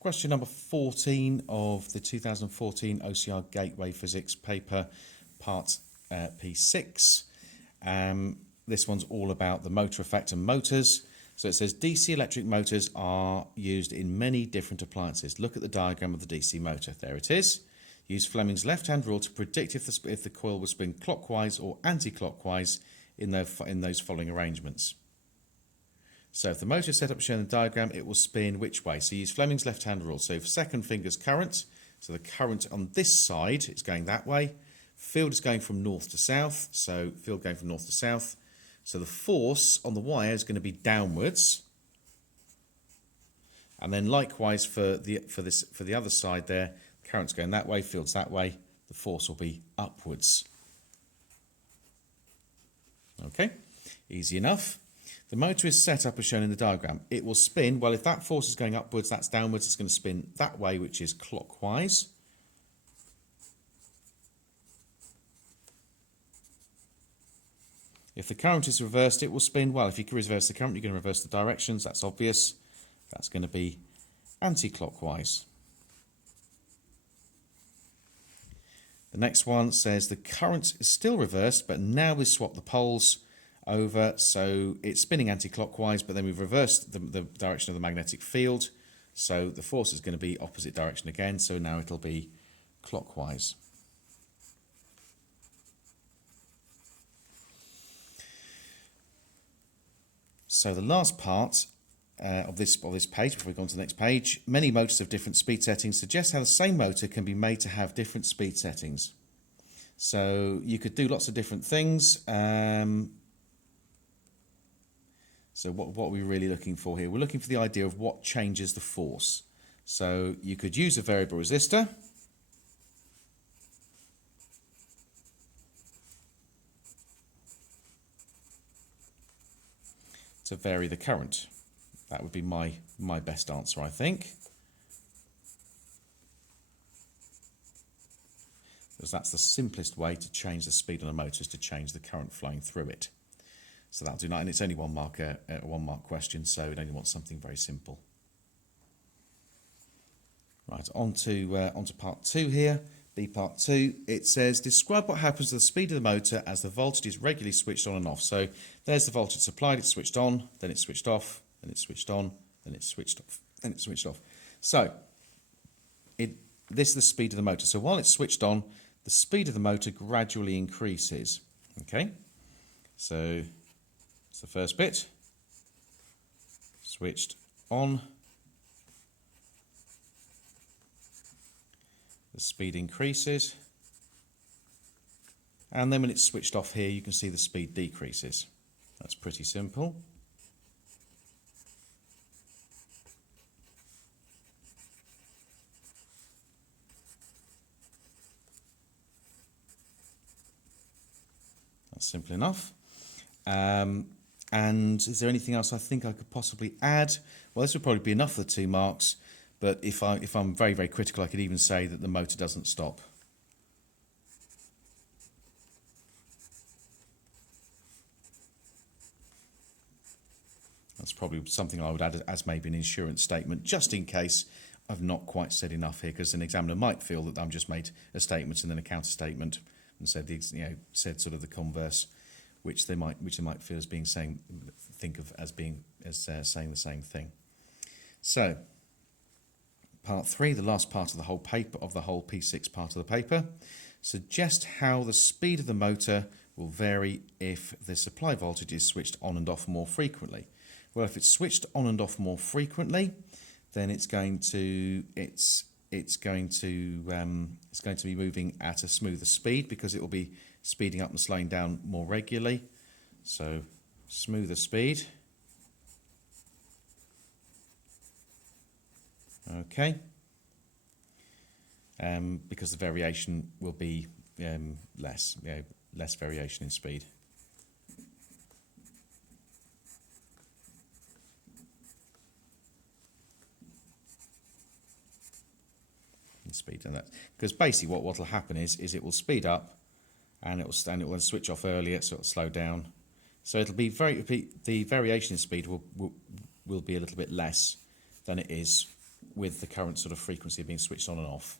Question number 14 of the 2014 OCR Gateway Physics paper, part P6. This one's all about the motor effect and motors. So it says DC electric motors are used in many different appliances. Look at the diagram of the DC motor. There it is. Use Fleming's left-hand rule to predict if the coil will spin clockwise or anti-clockwise in those following arrangements. So if the motor is set up as shown in the diagram, it will spin which way? So use Fleming's left-hand rule. So if second finger's current, so the current on this side is going that way. Field is going from north to south, so field going from north to south. So the force on the wire is going to be downwards. And then likewise for the other side there, current's going that way, field's that way, the force will be upwards. Okay, easy enough. The motor is set up as shown in the diagram. It will spin, well, if that force is going upwards, that's downwards, it's going to spin that way, which is clockwise. If the current is reversed, it will spin, well, if you reverse the current, you're going to reverse the directions, that's obvious. That's going to be anti-clockwise. The next one says the current is still reversed, but now we swap the poles over, so it's spinning anti-clockwise, but then we've reversed the direction of the magnetic field, so the force is going to be opposite direction again, so now it'll be clockwise. So the last part of this page, before we go on to the next page, many motors have different speed settings. Suggest how the same motor can be made to have different speed settings. So you could do lots of different things. So what are we really looking for here? We're looking for the idea of what changes the force. So you could use a variable resistor. To vary the current. That would be my best answer, I think. Because that's the simplest way to change the speed on a motor, is to change the current flowing through it. So that'll do that, and it's only one mark question, so it only wants something very simple. Right, on to part 2 here. B part 2, it says, describe what happens to the speed of the motor as the voltage is regularly switched on and off. So there's the voltage supplied, it's switched on, then it's switched off, then it's switched on, then it's switched off, then it's switched off. So this is the speed of the motor. So while it's switched on, the speed of the motor gradually increases. Okay, so it's the first bit, switched on. The speed increases, and then when it's switched off here, you can see the speed decreases. That's pretty simple. That's simple enough. And is there anything else I think I could possibly add? Well, this would probably be enough for the 2 marks. But if I'm very, very critical, I could even say that the motor doesn't stop. That's probably something I would add as maybe an insurance statement, just in case I've not quite said enough here, because an examiner might feel that I'm just made a statement and then a counter statement and said said sort of the converse, which they might feel as being saying the same thing. So. Part 3, the last part of the whole paper, of the whole P6 part of the paper, suggest how the speed of the motor will vary if the supply voltage is switched on and off more frequently. Well, if it's switched on and off more frequently, then it's going to be moving at a smoother speed, because it will be speeding up and slowing down more regularly. So smoother speed. Okay, because the variation will be less variation in speed. And that, because basically what will happen is it will speed up, and it will switch off earlier, so it'll slow down. So it'll be the variation in speed will be a little bit less than it is with the current sort of frequency being switched on and off.